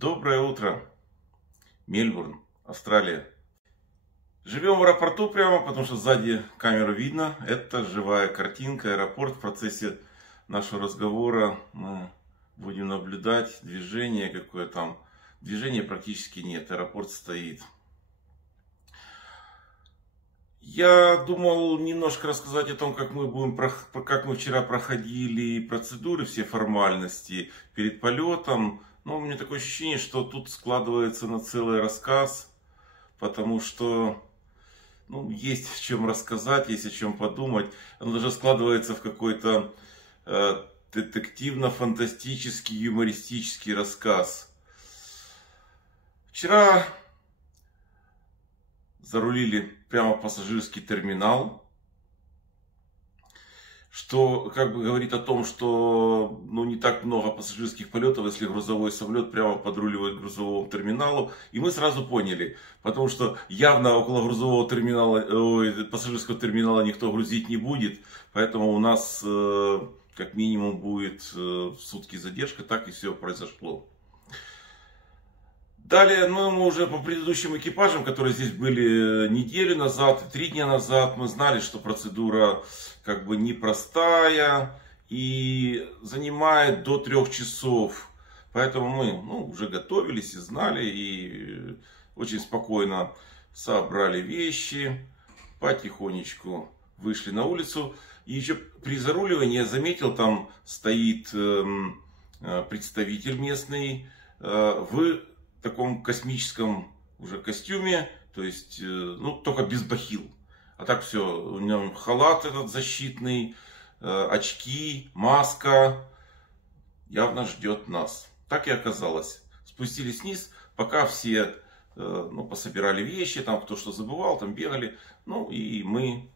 Доброе утро, Мельбурн, Австралия. Живем в аэропорту прямо, потому что сзади камеру видно. Это живая картинка, аэропорт. В процессе нашего разговора мы будем наблюдать движение, какое там. Движения практически нет, аэропорт стоит. Я думал немножко рассказать о том, как мы вчера проходили процедуры, все формальности перед полетом. Но у меня такое ощущение, что тут складывается на целый рассказ, потому что есть о чем рассказать, есть о чем подумать. Оно даже складывается в какой-то детективно-фантастический, юмористический рассказ. Вчера зарулили прямо в пассажирский терминал, что как бы говорит о том, что не так много пассажирских полетов, если грузовой самолет прямо подруливает к грузовому терминалу. И мы сразу поняли, потому что явно около грузового терминала, пассажирского терминала никто грузить не будет, поэтому у нас как минимум будет в сутки задержка, так и все произошло. Далее, мы уже по предыдущим экипажам, которые здесь были неделю назад, 3 дня назад, мы знали, что процедура как бы непростая и занимает до 3 часов. Поэтому мы уже готовились и знали, и очень спокойно собрали вещи, потихонечку вышли на улицу. И еще при заруливании я заметил, там стоит представитель местный в таком космическом уже костюме, то есть, только без бахил. А так все, у него халат этот защитный, очки, маска, явно ждет нас. Так и оказалось. Спустились вниз, пока все пособирали вещи, там кто что забывал, там бегали. И мы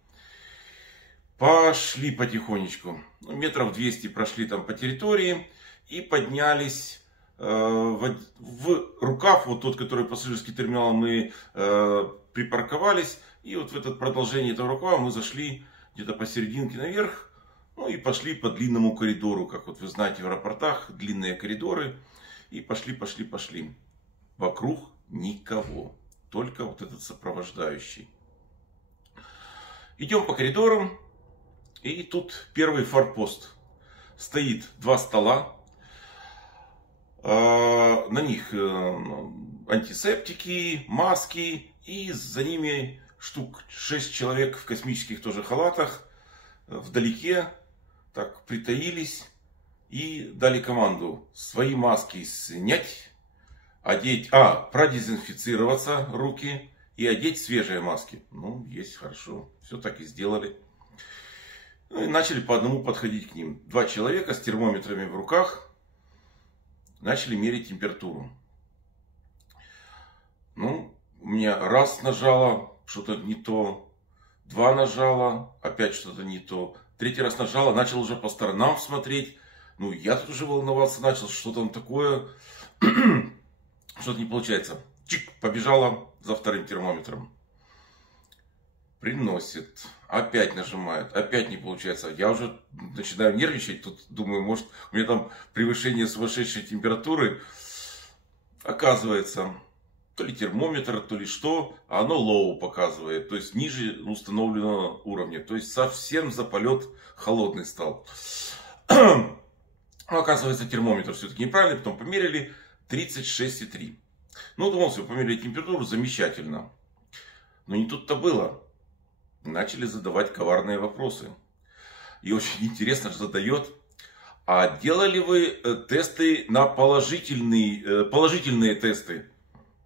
пошли потихонечку. Метров 200 прошли там по территории и поднялись в рукав, вот тот, который пассажирский терминал, мы припарковались, и вот в это продолжение этого рукава мы зашли где-то посерединке наверх, и пошли по длинному коридору, как вот вы знаете в аэропортах, длинные коридоры, и пошли. Вокруг никого, только вот этот сопровождающий. Идем по коридорам, и тут первый форпост. Стоит 2 стола. На них антисептики, маски, и за ними штук 6 человек в космических тоже халатах, вдалеке, так притаились и дали команду свои маски снять, одеть, продезинфицироваться руки и одеть свежие маски. Есть, хорошо, все так и сделали. И начали по одному подходить к ним. 2 человека с термометрами в руках. Начали мерить температуру. У меня раз нажала, что-то не то. 2 нажала, опять что-то не то. 3 раз нажала, начал уже по сторонам смотреть. Я тут уже волноваться начал, что там такое. Что-то не получается. Чик, побежала за 2-м термометром. Приносит. Опять нажимает. Опять не получается. Я уже начинаю нервничать. Тут думаю, может у меня там превышение сумасшедшей температуры. Оказывается, то ли термометр, то ли что. А оно low показывает. То есть ниже установленного уровня. То есть совсем за полет холодный стал. Оказывается, термометр все-таки неправильный. Потом померили 36,3. Думал, все, померили температуру. Замечательно. Но не тут-то было. Начали задавать коварные вопросы. И очень интересно, что задает: а делали вы тесты на положительные тесты?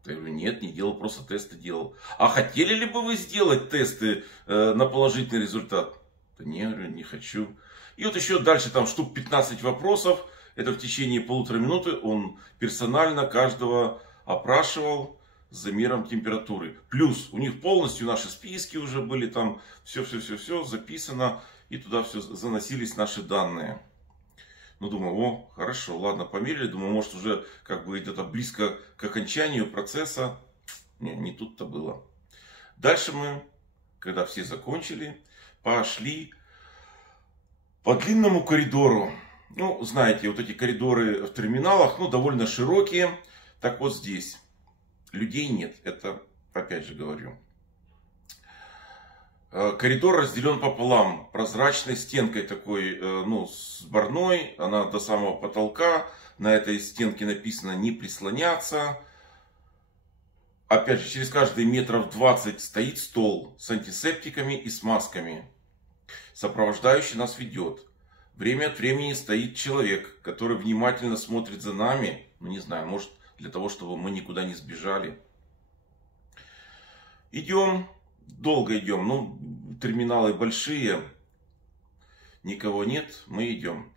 Я говорю, нет, не делал, просто тесты делал. А хотели ли бы вы сделать тесты на положительный результат? Да не, говорю, не хочу. И вот еще дальше там штук 15 вопросов. Это в течение 1,5 минуты он персонально каждого опрашивал с замером температуры. Плюс у них полностью наши списки уже были, там все записано, и туда все заносились наши данные. Думаю, хорошо, ладно, померили. Думаю, может уже как бы где-то близко к окончанию процесса. Не тут-то было. Дальше мы, когда все закончили, пошли по длинному коридору. Знаете, вот эти коридоры в терминалах, довольно широкие. Так вот здесь людей нет, это опять же говорю. Коридор разделен пополам прозрачной стенкой такой, ну, с барной, она до самого потолка. На этой стенке написано «не прислоняться». Опять же, через каждые метров 20 стоит стол с антисептиками и с масками. Сопровождающий нас ведет. Время от времени стоит человек, который внимательно смотрит за нами. Ну, не знаю, может, для того, чтобы мы никуда не сбежали. Идем, долго идем. Ну, терминалы большие, никого нет, мы идем.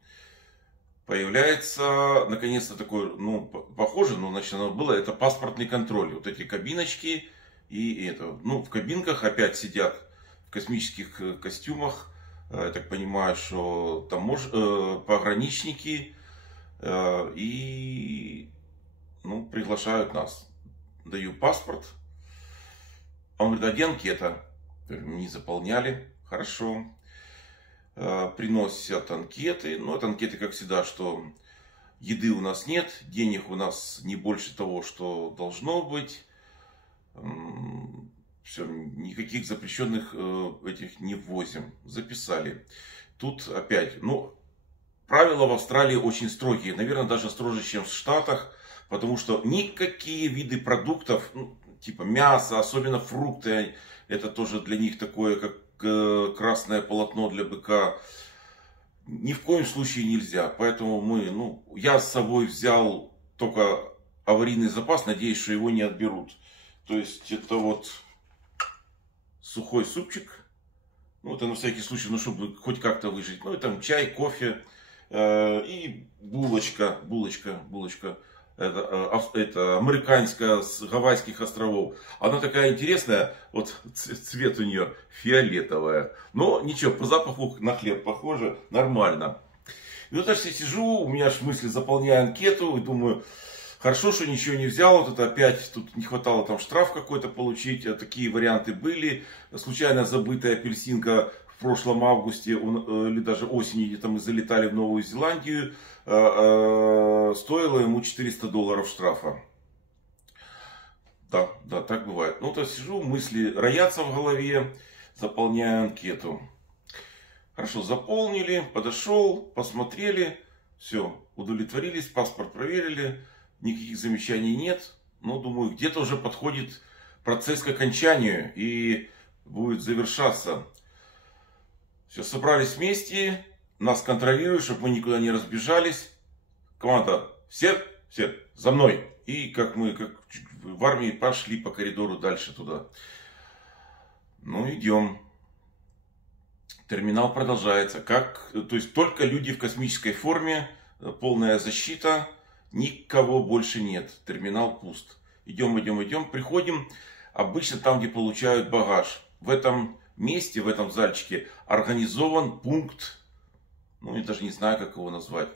Появляется, наконец-то, такой, ну, похоже, ну, значит, оно было, это паспортный контроль. Вот эти кабиночки и это. Ну, в кабинках опять сидят в космических костюмах. Я так понимаю, что там пограничники и, ну, приглашают нас. Даю паспорт. Он говорит, а где анкета? Не заполняли. Хорошо. Приносят анкеты. Ну, это анкеты, как всегда, что еды у нас нет, денег у нас не больше того, что должно быть. Все, никаких запрещенных этих не ввозим. Записали. Тут опять, ну, правила в Австралии очень строгие. Наверное, даже строже, чем в Штатах. Потому что никакие виды продуктов, ну, типа мясо, особенно фрукты, это тоже для них такое, как красное полотно для быка, ни в коем случае нельзя. Поэтому мы, ну, я с собой взял только аварийный запас, надеюсь, что его не отберут. То есть это вот сухой супчик, ну это на всякий случай, ну чтобы хоть как-то выжить. Ну и там чай, кофе и булочка. Это американская с Гавайских островов. Она такая интересная, вот цвет у нее фиолетовая. Но ничего, по запаху на хлеб похоже, нормально. И вот я сижу, у меня аж мысли, заполняю анкету и думаю, хорошо, что ничего не взял. Вот это опять, тут не хватало там штраф какой-то получить. Такие варианты были. Случайно забытая апельсинка в прошлом августе или даже осенью, где-то мы залетали в Новую Зеландию. Стоило ему $400 штрафа. Да, так бывает. Ну, то сижу, мысли роятся в голове, заполняю анкету. Хорошо, заполнили, подошел, посмотрели, все, удовлетворились, паспорт проверили, никаких замечаний нет. Но, думаю, где-то уже подходит процесс к окончанию и будет завершаться. Все, собрались вместе. Нас контролируют, чтобы мы никуда не разбежались. Команда, все, за мной. И как мы, как в армии, пошли по коридору дальше туда. Ну, идем. Терминал продолжается. То есть только люди в космической форме, полная защита, никого больше нет. Терминал пуст. Идем. Приходим обычно там, где получают багаж. В этом месте, в этом зальчике организован пункт, ну, я даже не знаю, как его назвать,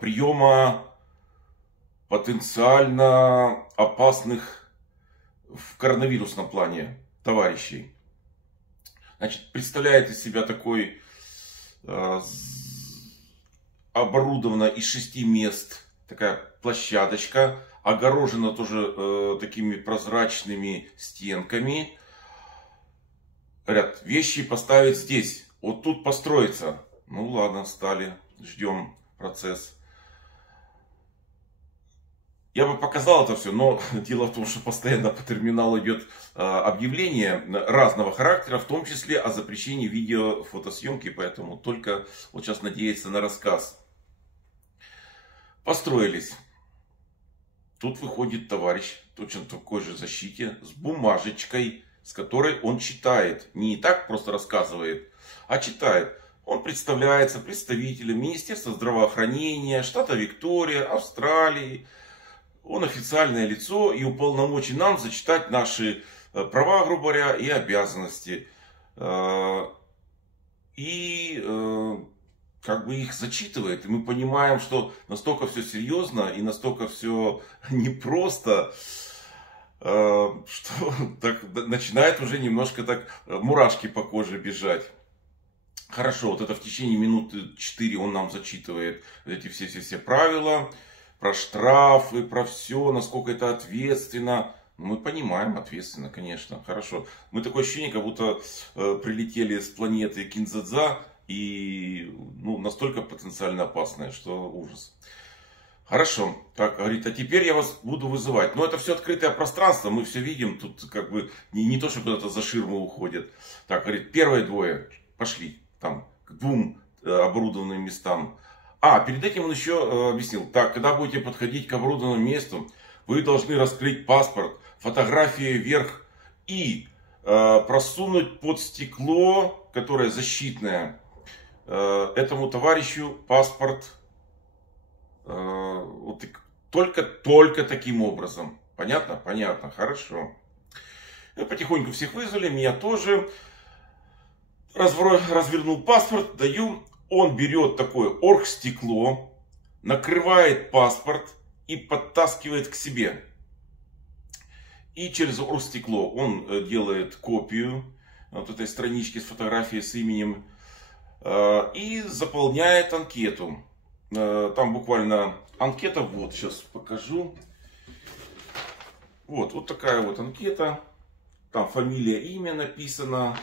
приема потенциально опасных в коронавирусном плане товарищей. Значит, представляет из себя такой оборудована из 6 мест такая площадочка, огорожена тоже такими прозрачными стенками. Говорят, вещи поставить здесь, вот тут построиться. Ну ладно, стали, ждем процесс. Я бы показал это все, но дело в том, что постоянно по терминалу идет объявление разного характера, в том числе о запрещении видео-фотосъемки, поэтому только вот сейчас надеяться на рассказ. Построились. Тут выходит товарищ, точно в такой же защите, с бумажечкой, с которой он читает. Не так просто рассказывает, а читает. Он представляется представителем Министерства здравоохранения, штата Виктория, Австралии. Он официальное лицо и уполномочен нам зачитать наши права, грубо говоря, и обязанности. И как бы их зачитывает. И мы понимаем, что настолько все серьезно и настолько все непросто, что так начинает уже немножко так мурашки по коже бежать. Хорошо, вот это в течение минуты 4 он нам зачитывает эти все правила. про штрафы, про все, насколько это ответственно. Мы понимаем, ответственно, конечно, хорошо. Мы такое ощущение, как будто прилетели с планеты Кинзадза и настолько потенциально опасное, что ужас. Хорошо, так, говорит, а теперь я вас буду вызывать. Но это все открытое пространство, мы все видим, тут как бы не то, что куда-то за ширму уходит. Так, говорит, первые двое пошли там к двум оборудованным местам. Перед этим он еще объяснил, так, когда будете подходить к оборудованному месту, вы должны раскрыть паспорт, фотографии вверх и просунуть под стекло, которое защитное, этому товарищу паспорт только таким образом. Понятно? Понятно, хорошо. И потихоньку всех вызвали, меня тоже. Развернул паспорт, даю. Он берет такое оргстекло, накрывает паспорт и подтаскивает к себе. И через оргстекло он делает копию вот этой странички с фотографией с именем и заполняет анкету. Там буквально анкета, вот сейчас покажу. Вот такая вот анкета. Там фамилия, имя написано.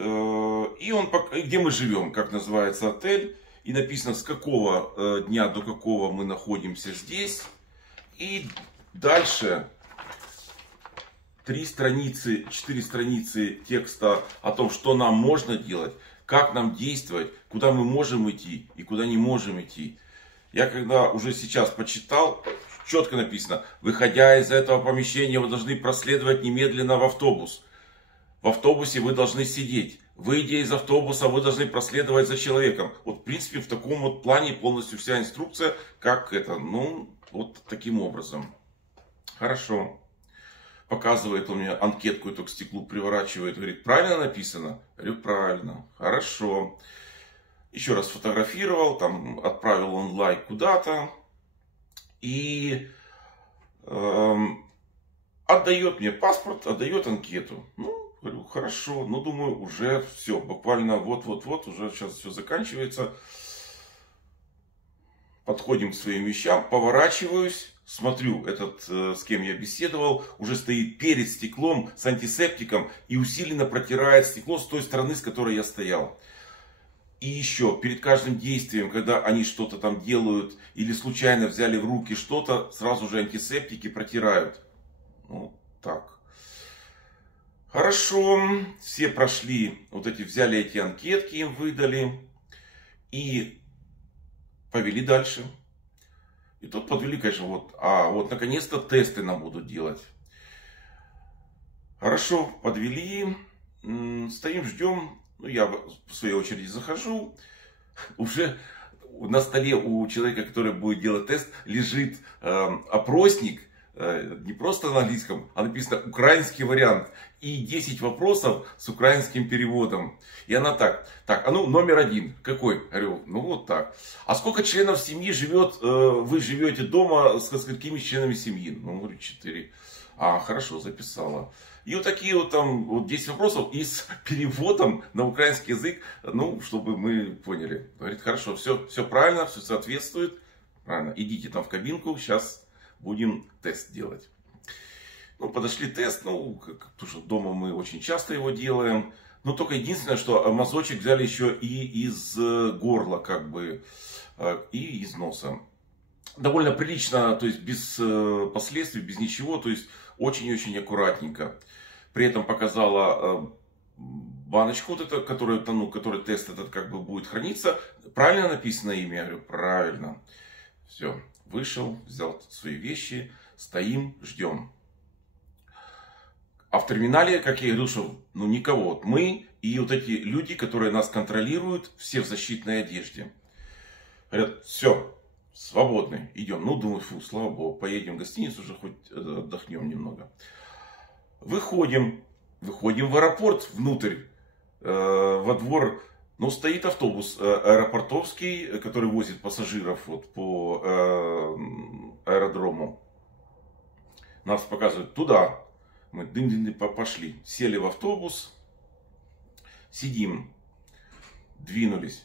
И где мы живем, как называется отель. И написано, с какого дня до какого мы находимся здесь. И дальше 4 страницы текста о том, что нам можно делать, как нам действовать, куда мы можем идти и куда не можем идти. Я когда уже сейчас почитал, четко написано, выходя из этого помещения, вы должны проследовать немедленно в автобус. В автобусе вы должны сидеть. Выйдя из автобуса, вы должны проследовать за человеком. Вот, в принципе, в таком вот плане полностью вся инструкция, как это, вот таким образом. Хорошо. Показывает он мне анкетку эту к стеклу, приворачивает, говорит, правильно написано? Я говорю, правильно, хорошо. Еще раз фотографировал, там отправил он лайк куда-то. И отдает мне паспорт, отдает анкету. Говорю, хорошо, думаю, уже все, буквально вот-вот-вот, уже сейчас все заканчивается. Подходим к своим вещам, поворачиваюсь, смотрю, с кем я беседовал, уже стоит перед стеклом с антисептиком и усиленно протирает стекло с той стороны, с которой я стоял. И еще, перед каждым действием, когда они что-то там делают или случайно взяли в руки что-то, сразу же антисептики протирают. Так. Хорошо, все прошли, взяли эти анкетки, им выдали и повели дальше. И тут подвели, конечно, вот наконец-то тесты нам будут делать. Хорошо, подвели, стоим, ждем. Я в своей очереди захожу. Уже на столе у человека, который будет делать тест, лежит опросник. Не просто на английском, а написано украинский вариант. И 10 вопросов с украинским переводом. И она так, номер 1, какой? Говорю, вот так. А сколько членов семьи вы живете дома, со сколькими членами семьи? Говорю, 4. Хорошо, записала. И вот такие там 10 вопросов и с переводом на украинский язык, чтобы мы поняли. Говорит, хорошо, все правильно, все соответствует. Правильно, идите там в кабинку, сейчас будем тест делать. Подошли тест, потому что дома мы очень часто его делаем. Но только единственное, что мазочек взяли еще и из горла, и из носа. Довольно прилично, то есть без последствий, без ничего, то есть очень-очень аккуратненько. При этом показала баночку, которая тест этот будет храниться. Правильно написано имя? Я говорю, правильно. Все, вышел, взял свои вещи, стоим, ждем. А в терминале, как я говорил, что никого. Мы и эти люди, которые нас контролируют, все в защитной одежде. Говорят, все, свободны, идем. Думаю, слава богу, поедем в гостиницу, уже хоть отдохнем немного. Выходим в аэропорт внутрь, во двор. Стоит автобус аэропортовский, который возит пассажиров по аэродрому. Нас показывают туда. Мы пошли, сели в автобус, сидим, двинулись.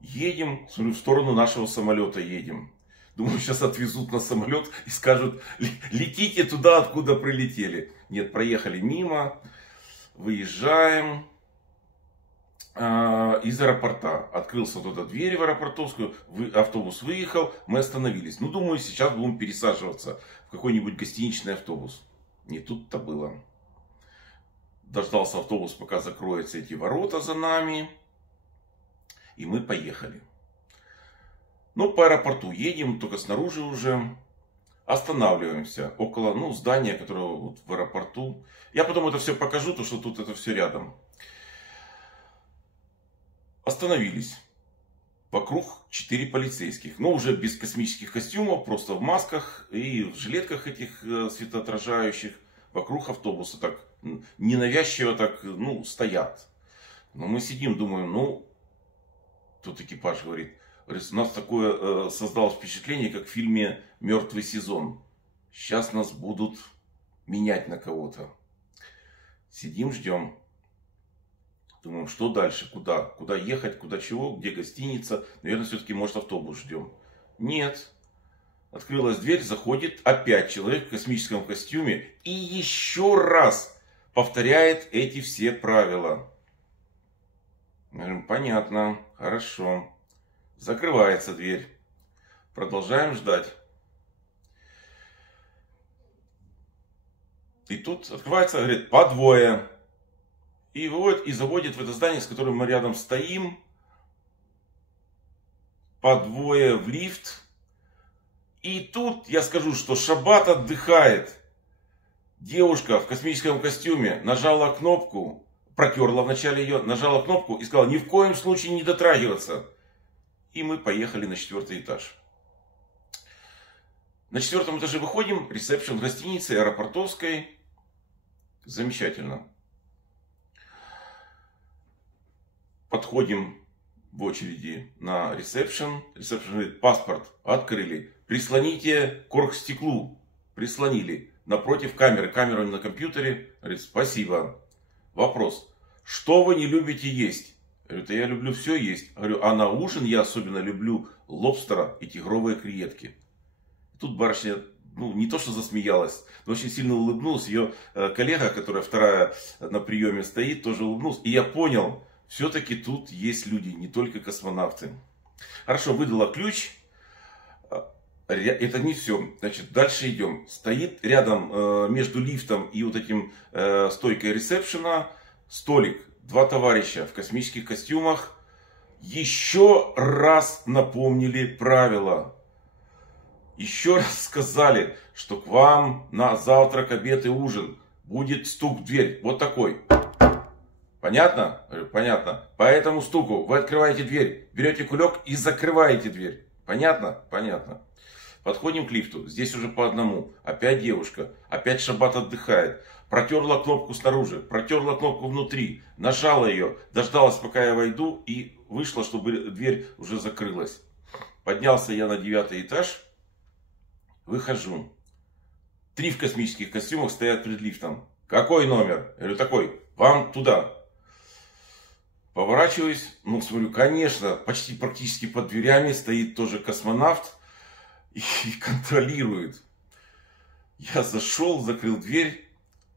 Едем, смотрю, в сторону нашего самолета едем. Думаю, сейчас отвезут на самолет и скажут, летите туда, откуда прилетели. Нет, проехали мимо, выезжаем из аэропорта. Открылся туда дверь в аэропортовскую, автобус выехал, мы остановились. Ну, думаю, сейчас будем пересаживаться в какой-нибудь гостиничный автобус. Не тут-то было. Дождался автобус, пока закроются эти ворота за нами. И мы поехали. Ну, по аэропорту едем, только снаружи уже. Останавливаемся около здания, которое вот в аэропорту. Я потом это все покажу, то что тут это все рядом. Остановились. Вокруг 4 полицейских. Но уже без космических костюмов, просто в масках и в жилетках этих светоотражающих. Вокруг автобуса так ненавязчиво так, стоят. Но мы сидим, думаем, тут экипаж говорит, у нас такое создалось впечатление, как в фильме «Мертвый сезон». Сейчас нас будут менять на кого-то. Сидим, ждем. Думаем, что дальше, куда? Куда ехать, куда чего, где гостиница? Наверное, все-таки, может, автобус ждем. Нет. Открылась дверь, заходит опять человек в космическом костюме и еще раз повторяет эти все правила. Говорим, понятно, хорошо. Закрывается дверь. Продолжаем ждать. И тут открывается, говорит, по двое. И выводит, и заводит в это здание, с которым мы рядом стоим. По двое в лифт. И тут я скажу, что Шаббат отдыхает. Девушка в космическом костюме нажала кнопку, протерла вначале ее, нажала кнопку и сказала, ни в коем случае не дотрагиваться. И мы поехали на 4-й этаж. На 4-м этаже выходим, ресепшн гостиницы аэропортовской. Замечательно. Подходим в очереди на ресепшн. Ресепшн говорит, паспорт открыли. Прислоните к оргстеклу. Прислонили. Напротив камеры. Камера на компьютере. Говорит, спасибо. Вопрос. Что вы не любите есть? Говорю, да я люблю все есть. Говорю, а на ужин я особенно люблю лобстера и тигровые креветки. Тут барышня, не то что засмеялась, но очень сильно улыбнулась. Ее коллега, которая вторая на приеме стоит, тоже улыбнулась. И я понял, все-таки тут есть люди, не только космонавты. Хорошо, выдала ключ. Это не все. Значит, дальше идем. Стоит рядом между лифтом и вот этим стойкой ресепшена столик. 2 товарища в космических костюмах еще раз напомнили правила. Еще раз сказали, что к вам на завтрак, обед и ужин будет стук в дверь. Вот такой. Понятно? Понятно. По этому стуку вы открываете дверь, берете кулек и закрываете дверь. Понятно? Понятно. Подходим к лифту. Здесь уже по одному. Опять девушка. Опять Шаббат отдыхает. Протерла кнопку снаружи. Протерла кнопку внутри. Нажала ее. Дождалась, пока я войду. И вышла, чтобы дверь уже закрылась. Поднялся я на 9-й этаж. Выхожу. 3 в космических костюмах стоят перед лифтом. Какой номер? Я говорю, такой. Вам туда. Поворачиваюсь. Смотрю, конечно, почти практически под дверями стоит тоже космонавт. И контролирует. Я зашел, закрыл дверь.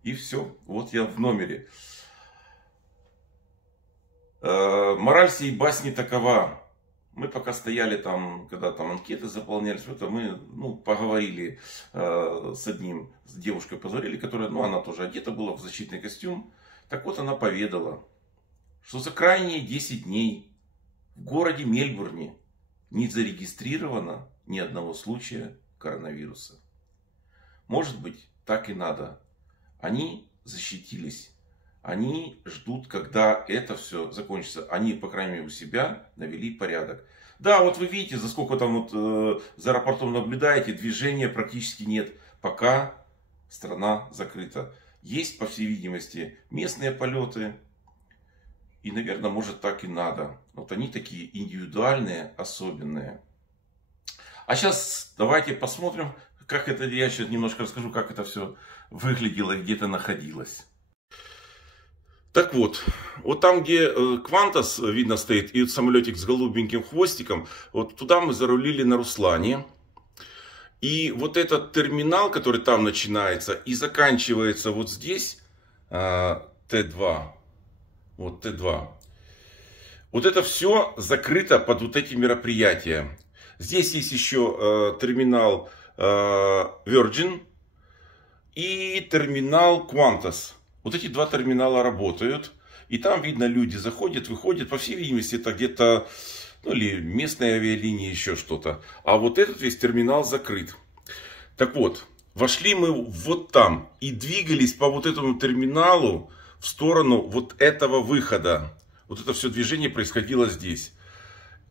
И все. Вот я в номере. Мораль сей басни такова. Мы пока стояли там, когда там анкеты заполнялись, мы поговорили с девушкой позвонили, которая, она тоже одета была в защитный костюм. Так вот она поведала, что за крайние 10 дней в городе Мельбурне не зарегистрировано ни одного случая коронавируса. Может быть, так и надо. Они защитились. Они ждут, когда это все закончится. Они, по крайней мере, у себя навели порядок. Да, вот вы видите, за сколько там за аэропортом наблюдаете, движения практически нет. Пока страна закрыта. Есть, по всей видимости, местные полеты. И, наверное, может, так и надо. Вот они такие индивидуальные, особенные. А сейчас давайте посмотрим, как это, я сейчас немножко расскажу, как это все выглядело и где это находилось. Так вот там, где Квантас, видно, стоит, и самолетик с голубеньким хвостиком, вот туда мы зарулили на Руслане. И вот этот терминал, который там начинается и заканчивается вот здесь, Т2, вот Т2. Вот это все закрыто под вот эти мероприятия. Здесь есть еще терминал Virgin и терминал Qantas. Вот эти два терминала работают. И там видно, люди заходят, выходят. По всей видимости, это где-то, ну, или местные авиалинии, еще что-то. А вот этот весь терминал закрыт. Так вот, вошли мы вот там и двигались по вот этому терминалу в сторону вот этого выхода. Вот это все движение происходило здесь.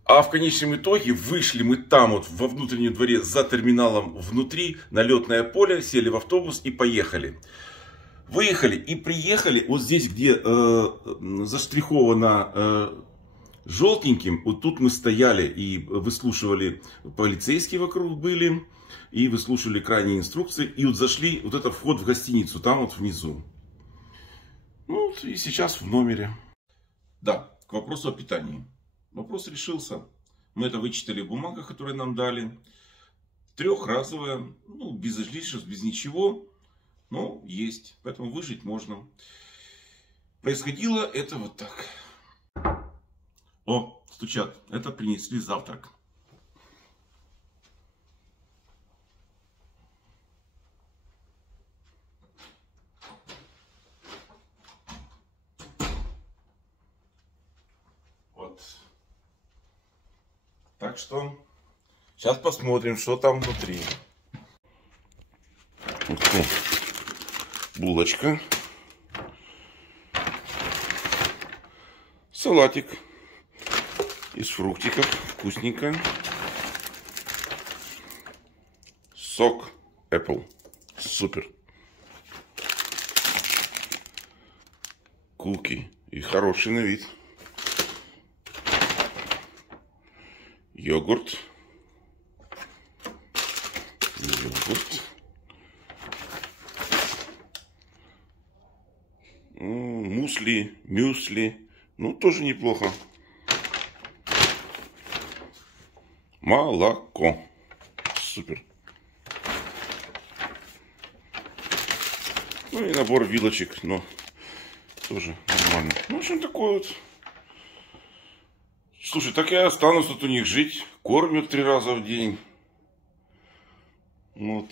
А в конечном итоге вышли мы там вот во внутреннем дворе за терминалом внутри на летное поле, сели в автобус и поехали. Выехали и приехали вот здесь, где заштриховано желтеньким. Вот тут мы стояли и выслушивали, полицейские вокруг были. И выслушивали крайние инструкции. И вот зашли, вот это вход в гостиницу, там вот внизу. Ну и сейчас в номере. Да, к вопросу о питании. Вопрос решился. Мы это вычитали в бумагах, которые нам дали. Трехразовое, ну, без излишеств, без ничего. Но есть. Поэтому выжить можно. Происходило это вот так. О, стучат. Это принесли завтрак. Вот. Так что сейчас посмотрим, что там внутри. Булочка. Салатик из фруктиков. Вкусненько. Сок Apple. Супер. Куки. И хороший на вид. Йогурт. Йогурт. Мусли, мюсли. Ну, тоже неплохо. Молоко. Супер. Ну и набор вилочек, но тоже нормально. Ну, в общем, такой вот. Слушай, так я останусь тут у них жить. Кормят 3 раза в день. Вот.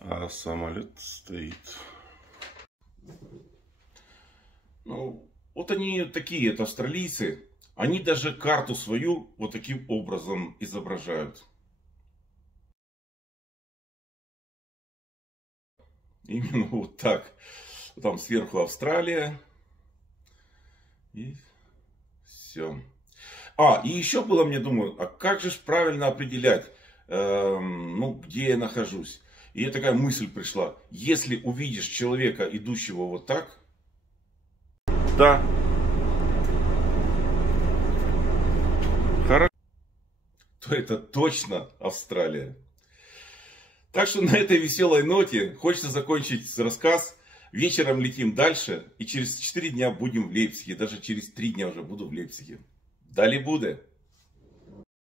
А самолет стоит. Ну, вот они такие, это австралийцы. Они даже карту свою вот таким образом изображают. Именно вот так. Там сверху Австралия. И все. И еще было, мне думаю, а как же правильно определять, ну, где я нахожусь? И такая мысль пришла. Если увидишь человека, идущего вот так, да, хорошо, то это точно Австралия. Так что на этой веселой ноте хочется закончить рассказ. Вечером летим дальше. И через 4 дня будем в Лейпциге. Даже через 3 дня уже буду в Лейпциге. Дали буде.